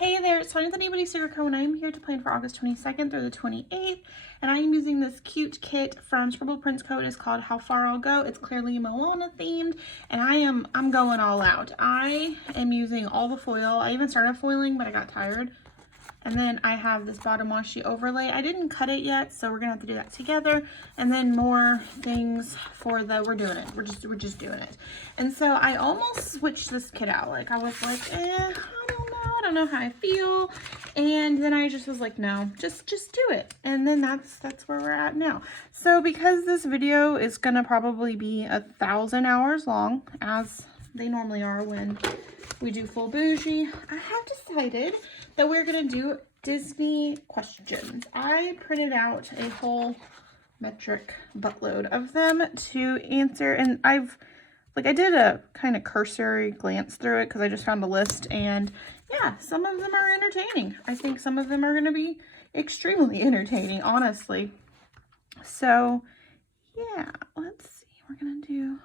Hey there, it's IttyBittyStickerCo, and I am here to plan for August 22nd through the 28th, and I am using this cute kit from ScribblePrintsCo. It is called How Far I'll Go. It's clearly Moana themed, and I'm going all out. I am using all the foil. I even started foiling, but I got tired. And then I have this bottom washi overlay. I didn't cut it yet, so we're gonna have to do that together. And then more things for the, we're doing it. We're just doing it. And so I almost switched this kit out. Like I was like, I don't know how I feel. And then I just was like, no, just do it. And then that's where we're at now. So because this video is gonna probably be 1,000 hours long, as they normally are when we do full bougie, I have decided that we're gonna do Disney questions. I printed out a whole metric buttload of them to answer, and I did a kind of cursory glance through it because I just found a list, and yeah, some of them are entertaining. I think some of them are gonna be extremely entertaining, honestly. So yeah, let's see, we're gonna do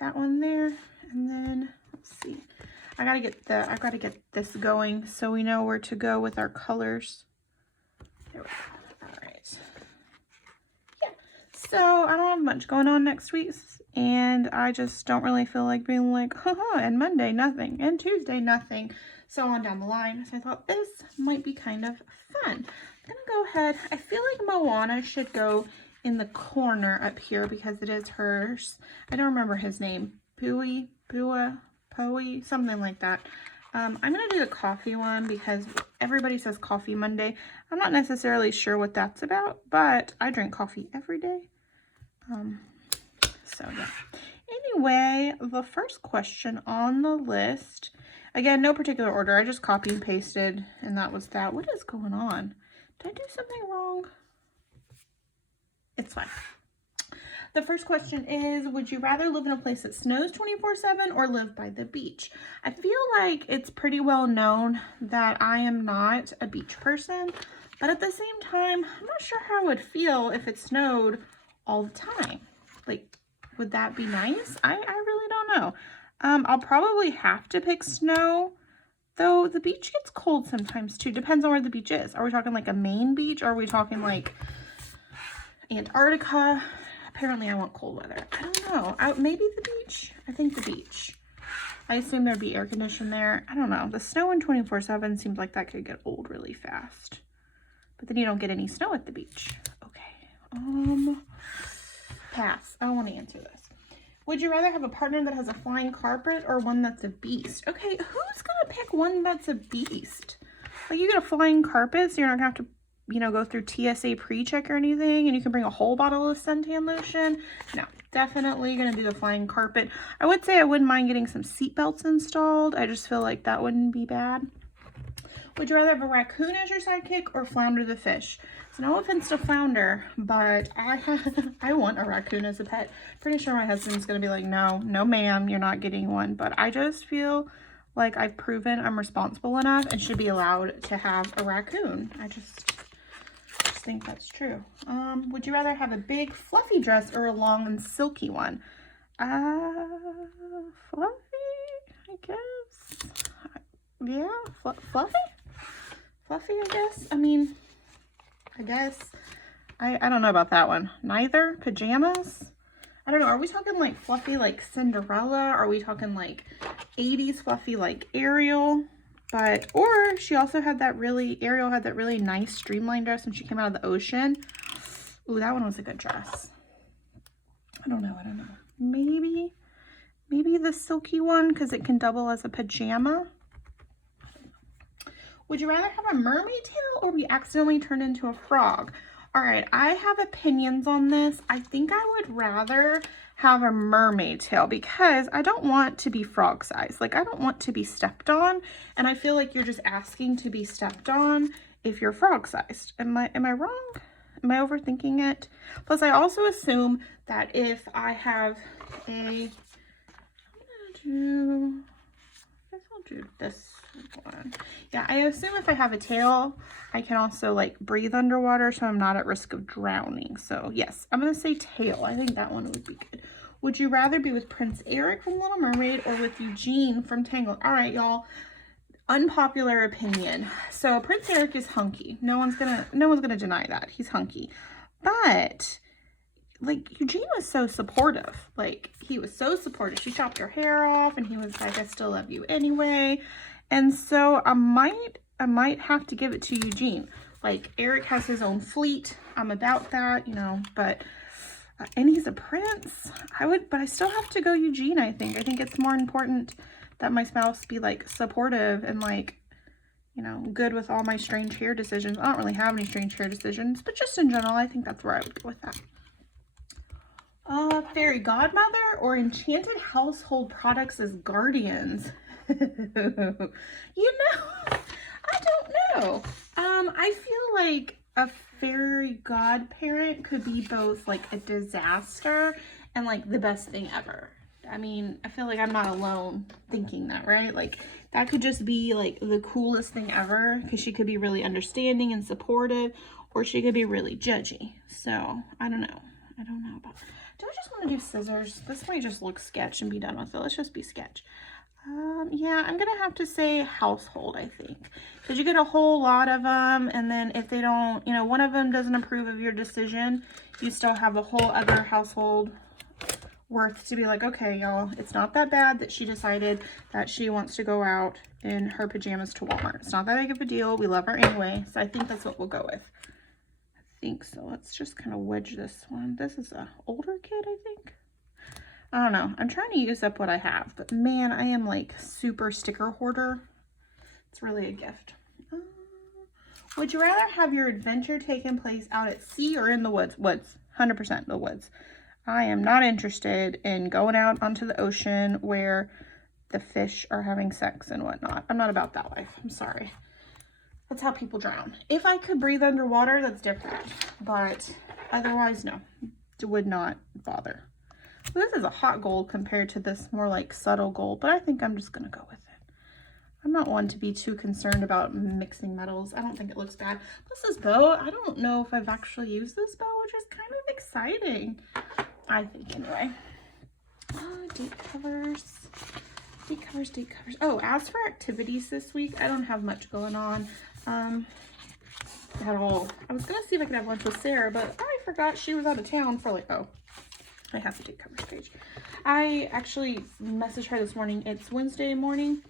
that one there, and then let's see. I gotta get this going so we know where to go with our colors. There we go. All right. Yeah. So I don't have much going on next week, and I just don't really feel like being like, haha, and Monday nothing, and Tuesday nothing, so on down the line. So I thought this might be kind of fun. I'm gonna go ahead. I feel like Moana should go in the corner up here because it is hers. I don't remember his name. Poe, something like that. I'm gonna do the coffee one because everybody says Coffee Monday. I'm not necessarily sure what that's about, but I drink coffee every day. So yeah. Anyway, the first question on the list, again, no particular order. I just copied and pasted, and that was that. What is going on? Did I do something wrong? It's fine. The first question is, would you rather live in a place that snows 24/7 or live by the beach? I feel like it's pretty well known that I am not a beach person, but at the same time, I'm not sure how I would feel if it snowed all the time. Like, would that be nice? I really don't know. I'll probably have to pick snow, though the beach gets cold sometimes too. Depends on where the beach is. Are we talking like a Maine beach, or are we talking like Antarctica? Apparently I want cold weather. I don't know. Maybe the beach. I think the beach. I assume there'd be air conditioning there. I don't know. The snow in 24/7 seems like that could get old really fast. But then you don't get any snow at the beach. Okay. Pass. I don't want to answer this. Would you rather have a partner that has a flying carpet or one that's a beast? Okay, who's gonna pick one that's a beast? Like, you get a flying carpet, so you're not gonna have to, you know, go through TSA pre-check or anything, and you can bring a whole bottle of suntan lotion. No, definitely gonna do the flying carpet. I would say I wouldn't mind getting some seat belts installed. I just feel like that wouldn't be bad. Would you rather have a raccoon as your sidekick or Flounder the fish? So no offense to Flounder, but I want a raccoon as a pet. Pretty sure my husband's gonna be like, no ma'am, you're not getting one. But I just feel like I've proven I'm responsible enough and should be allowed to have a raccoon. I just think that's true. Would you rather have a big fluffy dress or a long and silky one? Fluffy, I guess. Yeah, fluffy, I guess. I mean, I guess. I don't know about that one. Neither. Pajamas? I don't know. Are we talking like fluffy like Cinderella? Are we talking like 80s fluffy like Ariel? But, or she also had that Ariel had that really nice streamlined dress when she came out of the ocean. Ooh, that one was a good dress. I don't know. Maybe the silky one, because it can double as a pajama. Would you rather have a mermaid tail or be accidentally turned into a frog? All right, I have opinions on this. I think I would rather have a mermaid tail because I don't want to be frog sized. Like, I don't want to be stepped on, and I feel like you're just asking to be stepped on if you're frog sized. Am I wrong? Am I overthinking it? Plus, I also assume that if I have I'll do this one. Yeah, I assume if I have a tail, I can also like breathe underwater, so I'm not at risk of drowning. So yes, I'm gonna say tail. I think that one would be good. Would you rather be with Prince Eric from Little Mermaid or with Eugene from Tangled? All right, y'all. Unpopular opinion. So Prince Eric is hunky. No one's gonna deny that. He's hunky. But like, Eugene was so supportive. Like, he was so supportive. She chopped her hair off and he was like, I still love you anyway. And so I might have to give it to Eugene. Like, Eric has his own fleet. I'm about that, you know, but and he's a prince. But I still have to go Eugene, I think. I think it's more important that my spouse be like supportive and like, you know, good with all my strange hair decisions. I don't really have any strange hair decisions, but just in general, I think that's where I would go with that. Fairy godmother or enchanted household products as guardians? You know, I don't know. I feel like a fairy godparent could be both like a disaster and like the best thing ever. I mean, I feel like I'm not alone thinking that, right? Like, that could just be like the coolest thing ever, because she could be really understanding and supportive, or she could be really judgy. So I don't know. I don't know about. Do I just want to do scissors? This might just look sketch and be done with it. Let's just be sketch. Yeah, I'm gonna have to say household, I think, because you get a whole lot of them, and then if they don't, you know, one of them doesn't approve of your decision, you still have a whole other household worth to be like, okay, y'all, it's not that bad that she decided that she wants to go out in her pajamas to Walmart. It's not that big of a deal. We love her anyway, so I think that's what we'll go with. I think so. Let's just kind of wedge this one. This is a older kid, I think. I don't know. I'm trying to use up what I have, but man, I am like super sticker hoarder. It's really a gift. Would you rather have your adventure taking place out at sea or in the woods? Woods. 100% the woods. I am not interested in going out onto the ocean where the fish are having sex and whatnot. I'm not about that life. I'm sorry. That's how people drown. If I could breathe underwater, that's different. But otherwise, no. It would not bother. This is a hot gold compared to this more like subtle gold, but I think I'm just going to go with it. I'm not one to be too concerned about mixing metals. I don't think it looks bad. Plus this bow, I don't know if I've actually used this bow, which is kind of exciting. I think anyway. Date covers. Date covers, date covers. Oh, as for activities this week, I don't have much going on at all. I was going to see if I could have lunch with Sarah, but I forgot she was out of town for like, oh, I have the date covers page. I actually messaged her this morning. It's Wednesday morning.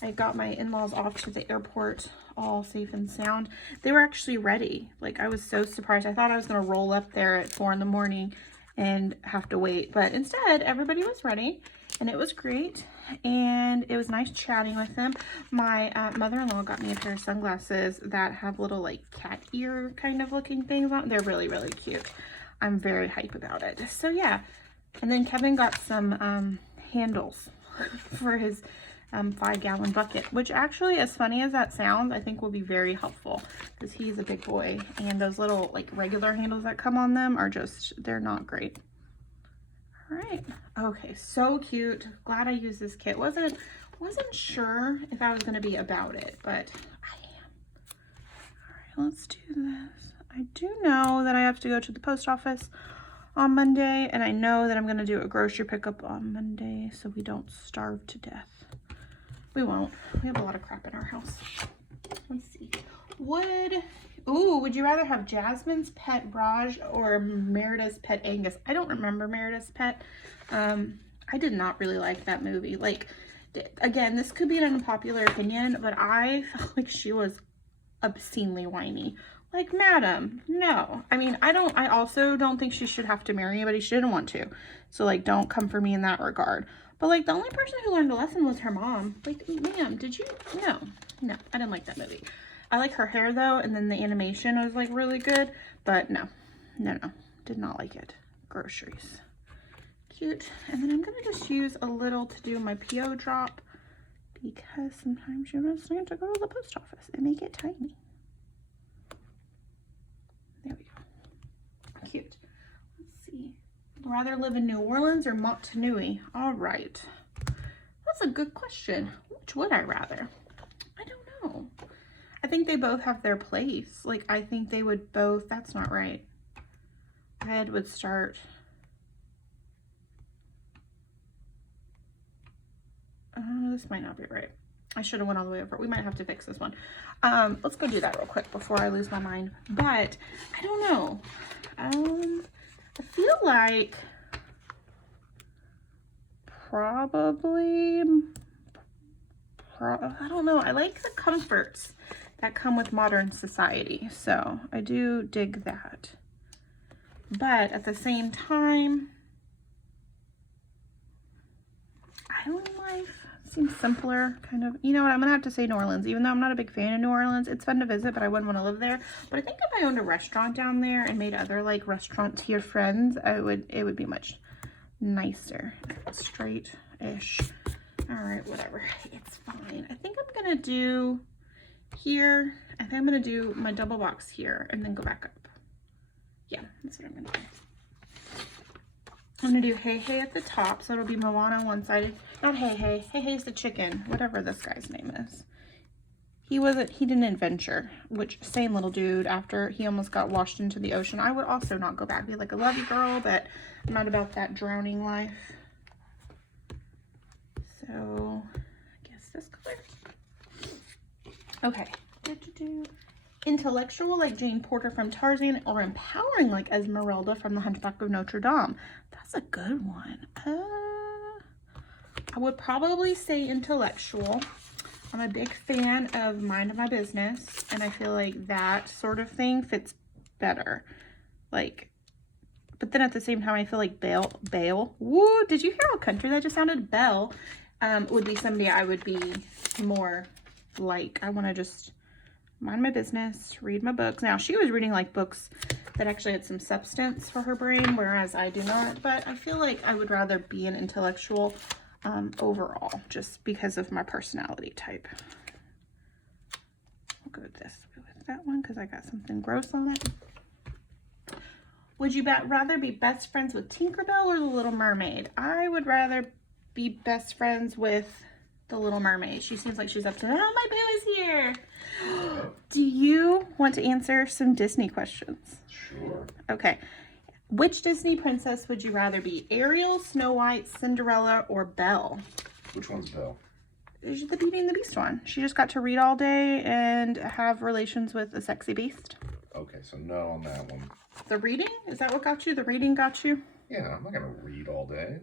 I got my in-laws off to the airport all safe and sound. They were actually ready. Like, I was so surprised. I thought I was going to roll up there at 4 in the morning and have to wait, but instead everybody was ready and it was great, and it was nice chatting with them. My mother-in-law got me a pair of sunglasses that have little like cat ear kind of looking things on. They're really, really cute. I'm very hype about it. So yeah, and then Kevin got some handles for his 5-gallon bucket, which actually, as funny as that sounds, I think will be very helpful because he's a big boy, and those little like regular handles that come on them are just, they're not great. All right. Okay, so cute. Glad I used this kit. Wasn't sure if I was going to be about it, but I am. All right, let's do this. I do know that I have to go to the post office on Monday, and I know that I'm going to do a grocery pickup on Monday so we don't starve to death. We won't. We have a lot of crap in our house. Let's see. Would you rather have Jasmine's pet Raj or Merida's pet Angus? I don't remember Merida's pet. I did not really like that movie. Like, again, this could be an unpopular opinion, but I felt like she was obscenely whiny. Like, madam, no. I mean, I also don't think she should have to marry anybody she didn't want to. So, like, don't come for me in that regard. But, like, the only person who learned a lesson was her mom. Like, ma'am, did you? No, I didn't like that movie. I like her hair, though, and then the animation was, like, really good. But, no, did not like it. Groceries. Cute. And then I'm going to just use a little to do my P.O. drop, because sometimes you just need to go to the post office and make it tiny. There we go. Cute. Let's see. Rather live in New Orleans or Montanui? All right. That's a good question. Which would I rather? I don't know. I think they both have their place. Like, I think they would both. That's not right. Red would start. This might not be right. I should have went all the way over. We might have to fix this one. Let's go do that real quick before I lose my mind. But I don't know. I feel like probably, I don't know. I like the comforts that come with modern society. So I do dig that. But at the same time, island life seems simpler, kind of. You know what, I'm gonna have to say New Orleans, even though I'm not a big fan of New Orleans. It's fun to visit, but I wouldn't want to live there. But I think if I owned a restaurant down there and made other like restaurant-tier friends, it would be much nicer. Straight-ish. All right, whatever, it's fine. I think I'm gonna do here. I think I'm gonna do my double box here and then go back up. Yeah, that's what I'm gonna do. I'm gonna do Hey Hey at the top, so it'll be Moana on one side. Not Hey Hey. Hey Hey's the chicken, whatever this guy's name is. He didn't adventure, which same little dude, after he almost got washed into the ocean. I would also not go back. Be like, I love you, girl, but I'm not about that drowning life. So, I guess this color. Okay. Intellectual like Jane Porter from Tarzan, or empowering like Esmeralda from The Hunchback of Notre Dame. That's a good one. I would probably say intellectual. I'm a big fan of Mind My Business, and I feel like that sort of thing fits better. Like, but then at the same time, I feel like Belle. Woo! Did you hear how country that just sounded? Belle would be somebody I would be more like. I want to just mind my business, read my books. Now, she was reading like books that actually had some substance for her brain, whereas I do not. But I feel like I would rather be an intellectual overall, just because of my personality type. I'll go with that one because I got something gross on it. Would you rather be best friends with Tinkerbell or the Little Mermaid? I would rather be best friends with the Little Mermaid. She seems like she's up to it. Oh, my boo is here. Do you want to answer some Disney questions? Sure. Okay. Which Disney princess would you rather be? Ariel, Snow White, Cinderella, or Belle? Which one's Belle? There's the Beauty and the Beast one. She just got to read all day and have relations with a sexy beast. Okay, so no on that one. The reading? Is that what got you? The reading got you? Yeah, I'm not going to read all day.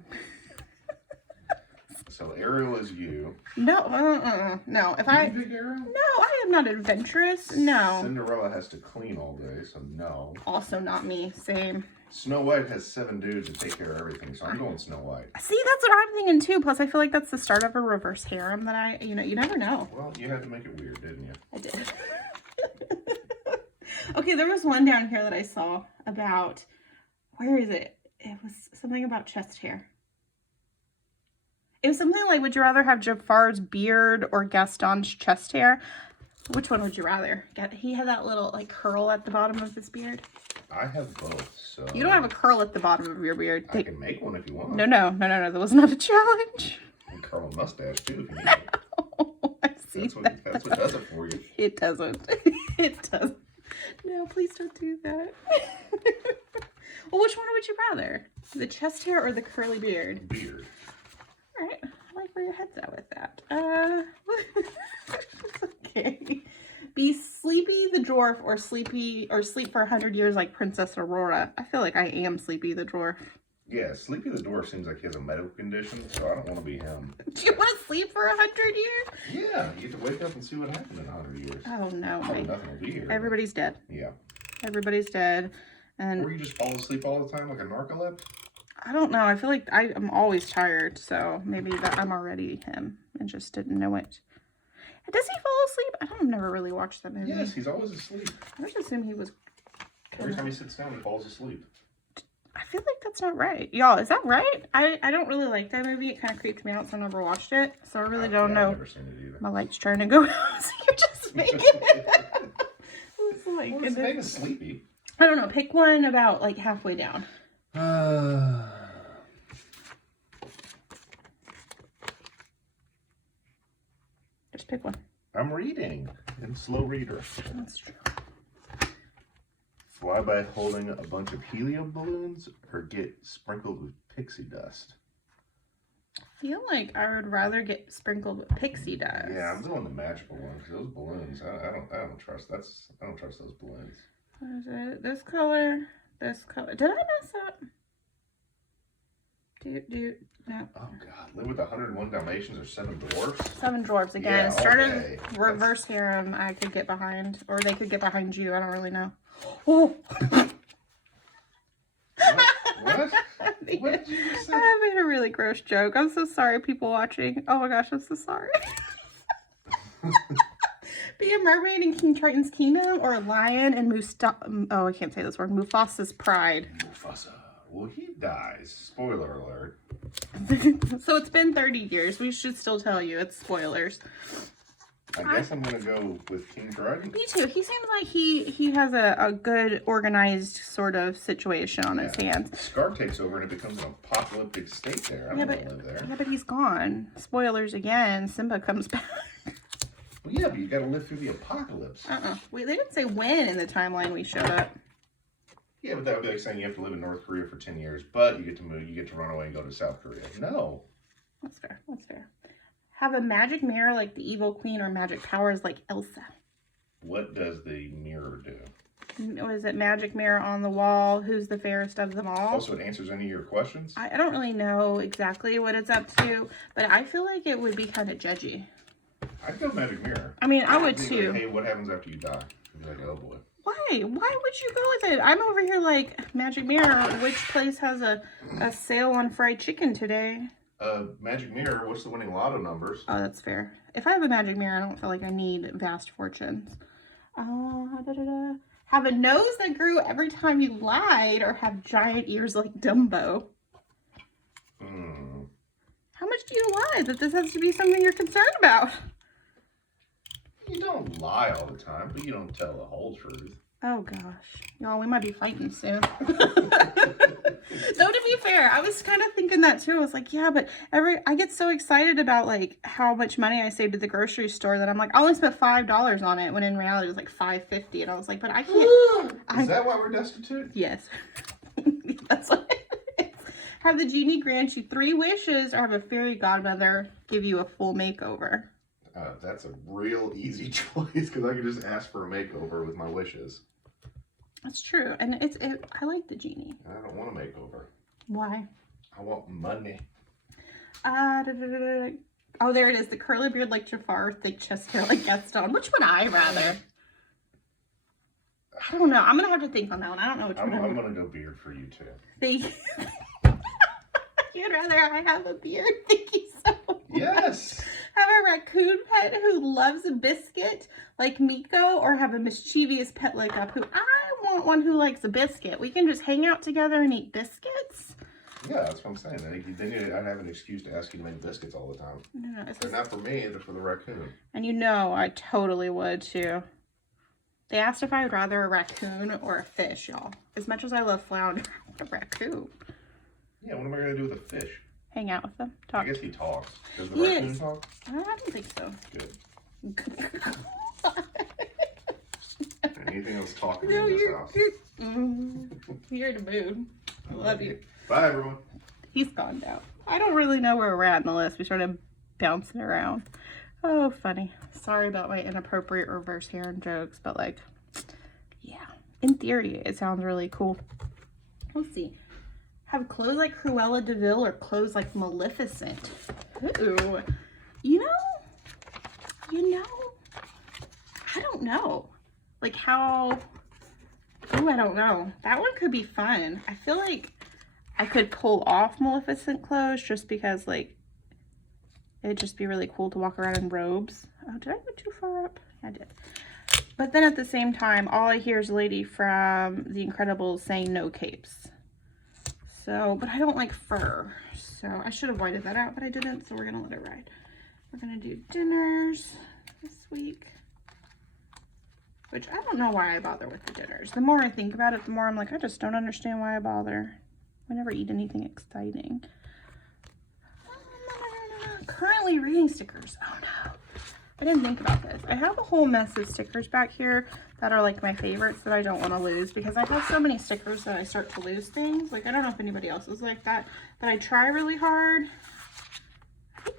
So Ariel is you. No, no. If I pick Ariel? No, I am not adventurous. No. Cinderella has to clean all day, so no. Also not me. Same. Snow White has 7 dudes that take care of everything, so I'm going Snow White. See, that's what I'm thinking too. Plus, I feel like that's the start of a reverse harem that you never know. Well, you had to make it weird, didn't you? I did. Okay, there was one down here that I saw about, where is it? It was something about chest hair. It was something like, would you rather have Jafar's beard or Gaston's chest hair? Which one would you rather? He had that little like curl at the bottom of his beard. I have both, so... You don't have a curl at the bottom of your beard. I can make one if you want. No. That was not a challenge. I can curl a mustache, too, if you need it. Oh, I see That's what does it for you. It doesn't. It doesn't. No, please don't do that. Well, which one would you rather? The chest hair or the curly beard? Beard. All right. I like where your head's at with that. Okay. Be Sleepy the Dwarf or sleep for 100 years like Princess Aurora. I feel like I am Sleepy the Dwarf. Yeah, Sleepy the Dwarf seems like he has a medical condition, so I don't want to be him. Do you want to sleep for 100 years? Yeah, you get to wake up and see what happened in 100 years. Oh, no. Probably nothing will be here. Everybody's dead. Yeah. Everybody's dead. And Or you just fall asleep all the time like a narcoleptic? I don't know. I feel like I'm always tired, so maybe that I'm already him and just didn't know it. Does he fall asleep? I've never really watched that movie. Yes, he's always asleep. I just assume he was. Every time he sits down, he falls asleep. I feel like that's not right. Y'all, is that right? I don't really like that movie. It kind of creeped me out, so I never watched it. So I really don't know. I've never seen it either. My light's trying to go out, so you're just making it. It's like, Well, it's made us sleepy. I don't know. Pick one about like halfway down. Just pick one. I'm reading in slow reader. That's true. Fly by holding a bunch of helium balloons or get sprinkled with pixie dust. feel like I would rather get sprinkled with pixie dust. Yeah, I'm doing the magical one because those balloons, I don't trust. I don't trust those balloons. What is it? This color. This color. Did I mess up? No. Oh God, live with 101 Dalmatians or 7 dwarfs? 7 dwarves again. Yeah, Started okay. reverse harem. I could get behind, or they could get behind you. I don't really know. Oh. What? What did you just say? I made a really gross joke. I'm so sorry, people watching. Oh my gosh, I'm so sorry. Be a mermaid in King Triton's kingdom, or a lion in oh, I can't say this word. Mufasa's pride. Mufasa. Well, he dies. Spoiler alert. So it's been 30 years. We should still tell you. It's spoilers. I guess I'm gonna go with King Triton. Me too. He seems like he has a good organized sort of situation on his hands. Scar takes over and it becomes an apocalyptic state there. I don't want to live there. Yeah, but he's gone. Spoilers again. Simba comes back. Well, yeah, but you gotta live through the apocalypse. Wait, they didn't say when in the timeline we showed up. Yeah, but that would be like saying you have to live in North Korea for 10 years, but you get to move, you get to run away and go to South Korea. No. That's fair. That's fair. Have a magic mirror like the evil queen, or magic powers like Elsa. What does the mirror do? What is it? Magic mirror on the wall. Who's the fairest of them all? Also, it answers any of your questions? I don't really know exactly what it's up to, but I feel like it would be kind of judgy. I'd go magic mirror. I mean, I would I'd be too. Like, hey, what happens after you die? I'd be like, oh boy. Why? Why would you go with it? I'm over here like, magic mirror, which place has a sale on fried chicken today? Magic mirror, what's the winning lotto numbers? Oh, that's fair. If I have a magic mirror, I don't feel like I need vast fortunes. Have a nose that grew every time you lied, or have giant ears like Dumbo? How much do you lie that this has to be something you're concerned about? You don't lie all the time, but you don't tell the whole truth. Oh gosh. Y'all, we might be fighting soon. Though, to be fair, I was kind of thinking that too. I was like, yeah, but I get so excited about like how much money I saved at the grocery store that I'm like, I only spent $5 on it, when in reality it was like $5.50, and I was like, but I can't. Is that why we're destitute? Yes. That's what it is. Have the genie grant you 3 wishes, or have a fairy godmother give you a full makeover? That's a real easy choice, because I can just ask for a makeover with my wishes. That's true, and I like the genie. I don't want a makeover. Why? I want money. Oh, there it is. The curly beard like Jafar, thick chest hair like Gaston. Which one I rather? I don't know. I'm gonna have to think on that one. I don't know which one. I'm gonna go beard for you too. Thank you. You'd rather I have a beard? Thank you so much. Yes. Have a raccoon pet who loves a biscuit like Miko, or have a mischievous pet like Apu? I want one who likes a biscuit. We can just hang out together and eat biscuits. Yeah, that's what I'm saying. Then I'd have an excuse to ask you to make biscuits all the time. No, They're not for me, they're for the raccoon. And you know I totally would too. They asked if I would rather a raccoon or a fish, y'all. As much as I love flounder, I want a raccoon. Yeah, what am I going to do with a fish? Hang out with them. Talk. I guess he talks. Does the He raccoon is. talk? I don't think so. Good. Anything else talking No, in this house? You're in a mood. I love you. Bye, everyone. He's gone down. I don't really know where we're at in the list. We started bouncing around. Oh, funny. Sorry about my inappropriate reverse harem jokes, but like, yeah. In theory, it sounds really cool. Let's see. Have clothes like Cruella de Vil, or clothes like Maleficent? Ooh. You know, I don't know. Like how, ooh, I don't know. That one could be fun. I feel like I could pull off Maleficent clothes just because like, it'd just be really cool to walk around in robes. Oh, did I go too far up? Yeah, I did. But then at the same time, all I hear is a lady from The Incredibles saying no capes. So, but I don't like fur. So I should have whited that out, but I didn't. So we're going to let it ride. We're going to do dinners this week. Which I don't know why I bother with the dinners. The more I think about it, the more I'm like, I just don't understand why I bother. I never eat anything exciting. Currently reading stickers. Oh no. I didn't think about this. I have a whole mess of stickers back here that are like my favorites that I don't want to lose, because I have so many stickers that I start to lose things. Like, I don't know if anybody else is like that, but I try really hard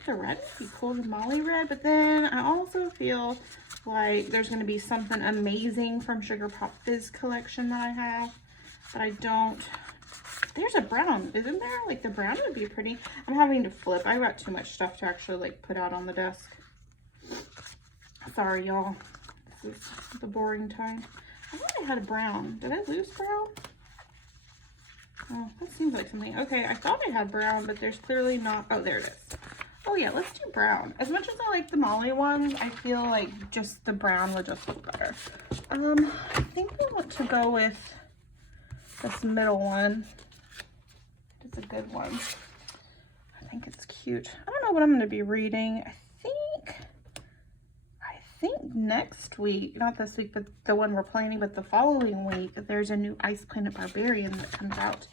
like the red would be cool, the Molly red, but then I also feel like there's going to be something amazing from Sugar Pop Fizz collection that I have, but I don't. There's a brown, isn't there? Like the brown would be pretty. I'm having to flip. I got too much stuff to actually like put out on the desk. Sorry, y'all. This is the boring time. I thought I had a brown. Did I lose brown? Oh, that seems like something. Okay, I thought I had brown, but there's clearly not. Oh, there it is. Oh yeah, let's do brown. As much as I like the Molly ones, I feel like just the brown would just look better. I think we want to go with this middle one. It's a good one. I think it's cute. I don't know what I'm going to be reading. I think next week, not this week, but the one we're planning, but the following week, there's a new Ice Planet Barbarian that comes out.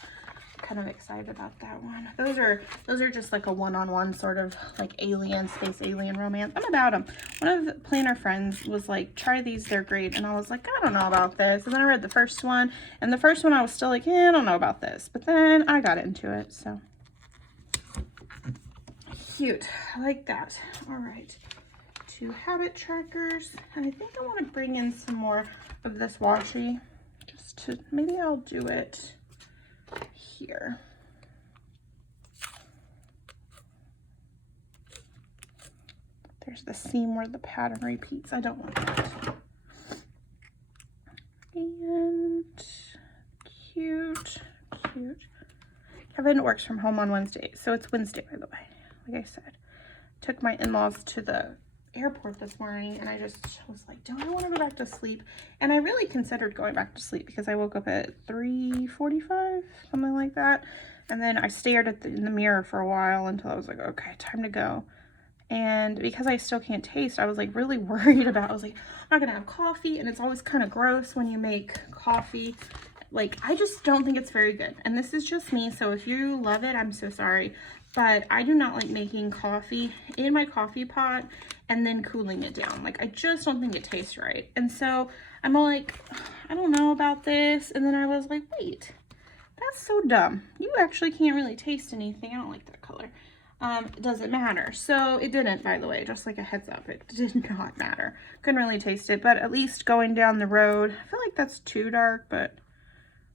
Kind of excited about that one. Those are just like a one-on-one sort of like space alien romance. I'm about them. One of the planner friends was like, try these, they're great. And I was like, I don't know about this. And then I read the first one, and the first one I was still like, I don't know about this. But then I got into it, so. Cute, I like that. All right, 2 habit trackers. And I think I want to bring in some more of this washi, just to, maybe I'll do it here. There's the seam where the pattern repeats. I don't want that. And cute. Kevin works from home on Wednesday, so it's Wednesday, by the way. Like I said, took my in-laws to the airport this morning, and I just was like, do I want to go back to sleep? And I really considered going back to sleep because I woke up at 3:45, something like that. And then I stared at in the mirror for a while until I was like, okay, time to go. And because I still can't taste, I was like really worried about, I was like, I'm not gonna have coffee, and it's always kind of gross when you make coffee. Like, I just don't think it's very good. And this is just me, so if you love it, I'm so sorry. But I do not like making coffee in my coffee pot and then cooling it down. Like, I just don't think it tastes right. And so I'm like, I don't know about this. And then I was like, wait, that's so dumb. You actually can't really taste anything. I don't like that color. It doesn't matter. So it didn't, by the way, just like a heads up, it did not matter. Couldn't really taste it, but at least going down the road, I feel like that's too dark, but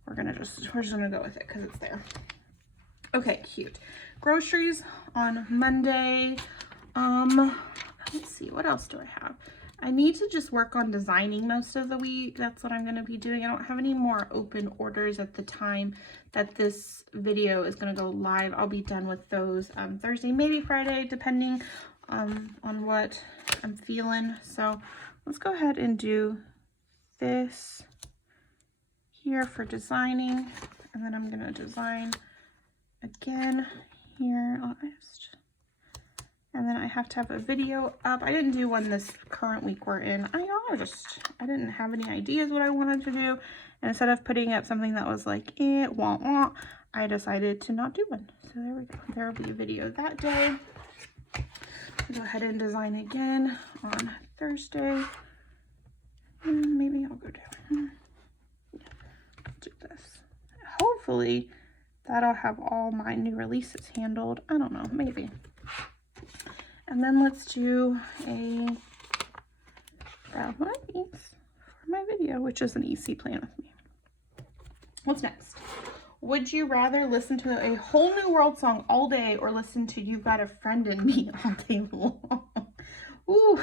we're just gonna go with it because it's there. Okay, cute. Groceries on Monday. Let's see, what else do I have? I need to just work on designing most of the week. That's what I'm going to be doing. I don't have any more open orders at the time that this video is going to go live. I'll be done with those Thursday, maybe Friday, depending on what I'm feeling. So let's go ahead and do this here for designing, and then I'm going to design again here last. And then I have to have a video up. I didn't do one this current week we're in. I didn't have any ideas what I wanted to do. And instead of putting up something that was like, wah, wah, I decided to not do one. So there we go. There will be a video that day. I'll go ahead and design again on Thursday. And maybe I'll go down. Do this. Hopefully that'll have all my new releases handled. I don't know, maybe. And then let's do a grab one of these for my video, which is an EC plan with me. What's next? Would you rather listen to a Whole New World song all day or listen to You Got a Friend in Me all day long? Ooh,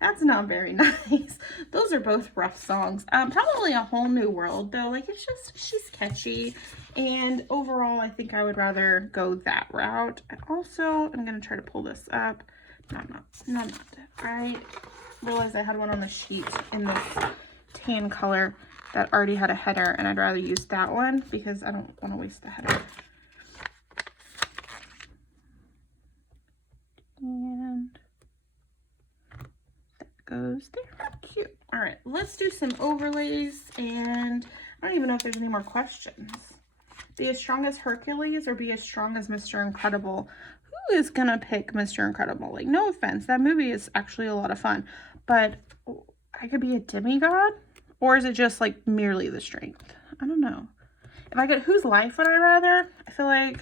that's not very nice. Those are both rough songs. Probably A Whole New World though. Like, she's catchy. And overall, I think I would rather go that route. And also, I'm going to try to pull this up. No, I'm not. I realized I had one on the sheet in this tan color that already had a header, and I'd rather use that one because I don't want to waste the header. And that goes there. Cute. All right, let's do some overlays, and I don't even know if there's any more questions. Be as strong as Hercules or be as strong as Mr. Incredible? Who is gonna pick Mr. Incredible? Like, no offense, that movie is actually a lot of fun, but I could be a demigod, or is it just like merely the strength? I don't know. If I could, whose life would I rather? I feel like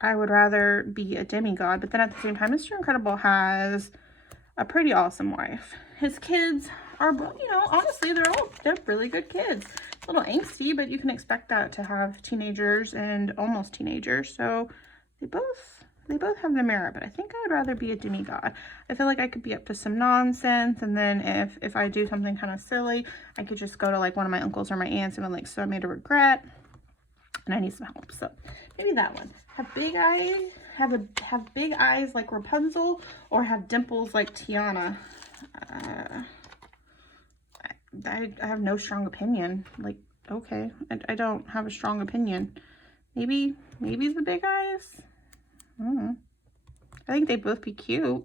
I would rather be a demigod. But then at the same time, Mr. Incredible has a pretty awesome wife. His kids are, you know, honestly, they're really good kids. A little angsty, but you can expect that to have teenagers and almost teenagers. So they both have their merit, but I think I would rather be a demigod. I feel like I could be up to some nonsense, and then if I do something kind of silly, I could just go to like one of my uncles or my aunts and be like, so I made a regret and I need some help. So maybe that one. Have big eyes, have big eyes like Rapunzel, or have dimples like Tiana. I have no strong opinion. Like, okay, I don't have a strong opinion. Maybe the big eyes. I think they'd both be cute.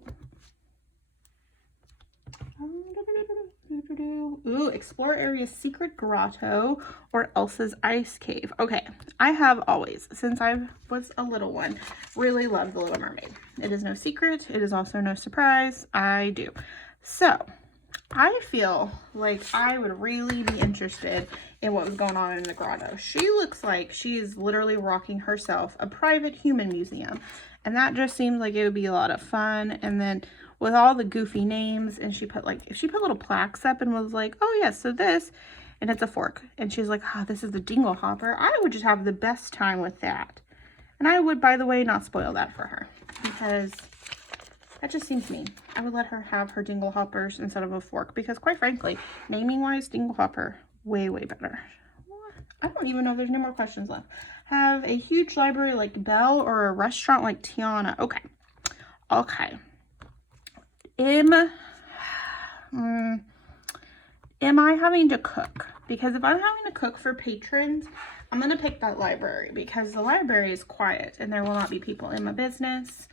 Ooh, explore area's secret grotto or Elsa's ice cave. Okay, I have always, since I was a little one, really loved The Little Mermaid. It is no secret. It is also no surprise. I do. So I feel like I would really be interested in what was going on in the grotto. She looks like she is literally rocking herself a private human museum. And that just seems like it would be a lot of fun. And then with all the goofy names, and she put like, if she put little plaques up and was like, oh yes, so this, and it's a fork. And she's like, oh, this is the dingle hopper. I would just have the best time with that. And I would, by the way, not spoil that for her, because that just seems mean. I would let her have her dingle hoppers instead of a fork, because quite frankly, naming wise, dingle hopper, way, way better. I don't even know if there's no more questions left. Have a huge library like Belle or a restaurant like Tiana. Okay. Okay. Am I having to cook? Because if I'm having to cook for patrons, I'm going to pick that library, because the library is quiet and there will not be people in my business.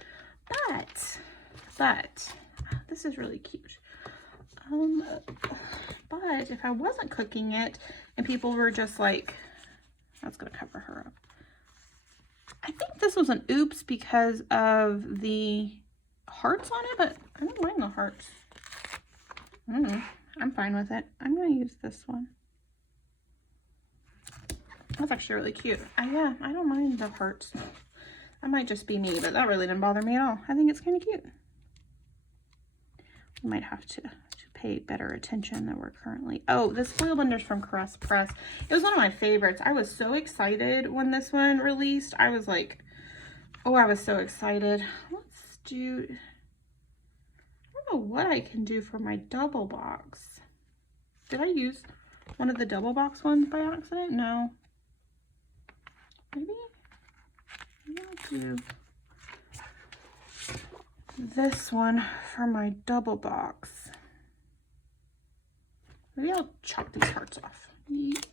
But this is really cute. But if I wasn't cooking it and people were just like, that's going to cover her up. I think this was an oops because of the hearts on it, but I don't mind the hearts. I don't know. I'm fine with it. I'm going to use this one. That's actually really cute. Yeah, I don't mind the hearts. That might just be me, but that really didn't bother me at all. I think it's kind of cute. We might have to pay better attention than we're currently. Oh, this foil binder's from Caress Press. It was one of my favorites. I was so excited when this one released. I was like, oh, I was so excited. Let's do, I don't know what I can do for my double box. Did I use one of the double box ones by accident? No. Maybe I'll do this one for my double box. Maybe I'll chop these hearts off. Yeep.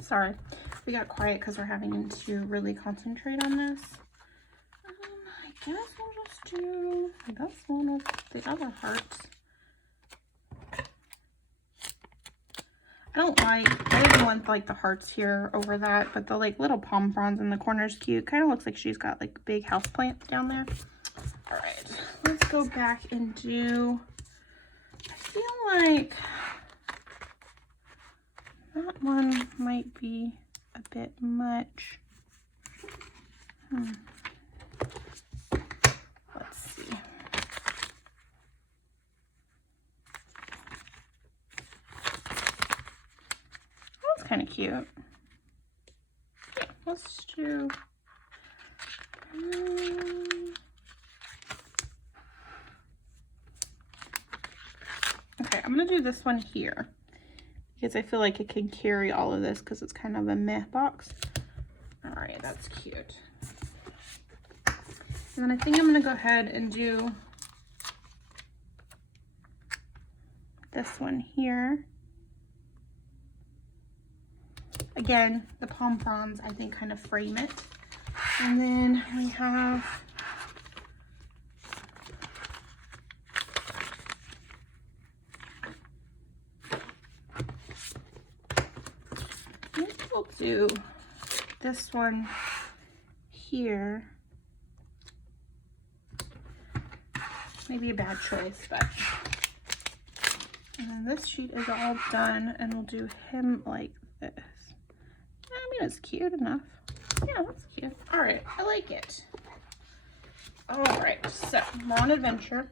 Sorry, we got quiet because we're having to really concentrate on this. I guess I'll just do this one with the other hearts. I didn't want like the hearts here over that, but the like little palm fronds in the corner is cute. Kind of looks like she's got like big house plants down there. All right, let's go back and do, I feel like that one might be a bit much. Let's see. Kind of cute. Okay, let's do okay, I'm gonna do this one here because I feel like it can carry all of this because it's kind of a meh box. All right, that's cute. And then I think I'm gonna go ahead and do this one here. Again, the pom fronds, I think, kind of frame it. And then we have maybe we'll do this one here. Maybe a bad choice, but And then this sheet is all done, and we'll do him like this. I mean, it's cute enough. Yeah, that's cute. All right, I like it. All right, so we're on adventure.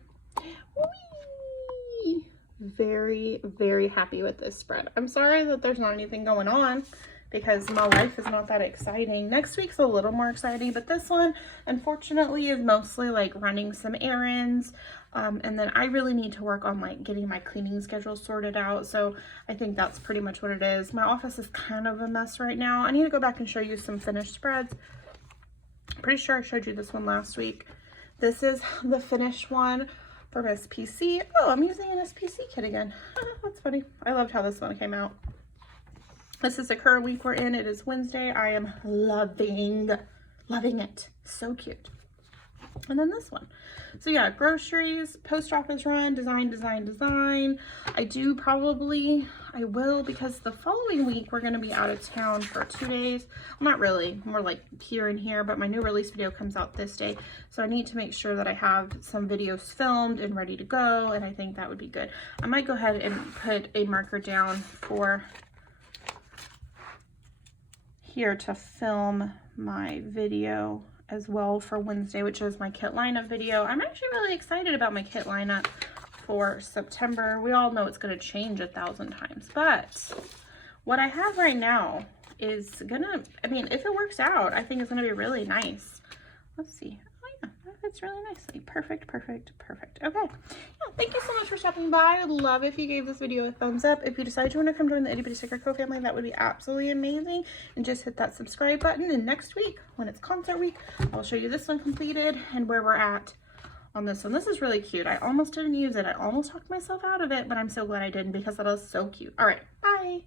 Whee! Very, very happy with this spread. I'm sorry that there's not anything going on because my life is not that exciting. Next week's a little more exciting, but this one, unfortunately, is mostly like running some errands. And then I really need to work on like getting my cleaning schedule sorted out. So I think that's pretty much what it is. My office is kind of a mess right now. I need to go back and show you some finished spreads. Pretty sure I showed you this one last week. This is the finished one from SPC. Oh, I'm using an SPC kit again. That's funny. I loved how this one came out. This is the current week we're in. It is Wednesday. I am loving it. So cute. And then this one. So yeah, groceries, post office run, design. I will, because the following week we're going to be out of town for 2 days. Well, not really, more like here and here, but my new release video comes out this day. So I need to make sure that I have some videos filmed and ready to go. And I think that would be good. I might go ahead and put a marker down for here to film my video as well for Wednesday, which is my kit lineup video. I'm actually really excited about my kit lineup for September. We all know it's going to change 1,000 times, but what I have right now is gonna, I mean, if it works out, I think it's gonna be really nice. Let's see. Oh yeah, that fits really nicely. Perfect. Okay. Yeah, thank you so much for stopping by. I would love if you gave this video a thumbs up. If you decide you want to come join the IttyBittyStickerCo family, that would be absolutely amazing. And just hit that subscribe button. And next week, when it's concert week, I'll show you this one completed and where we're at on this one. This is really cute. I almost didn't use it. I almost talked myself out of it, but I'm so glad I didn't because that is so cute. All right, bye.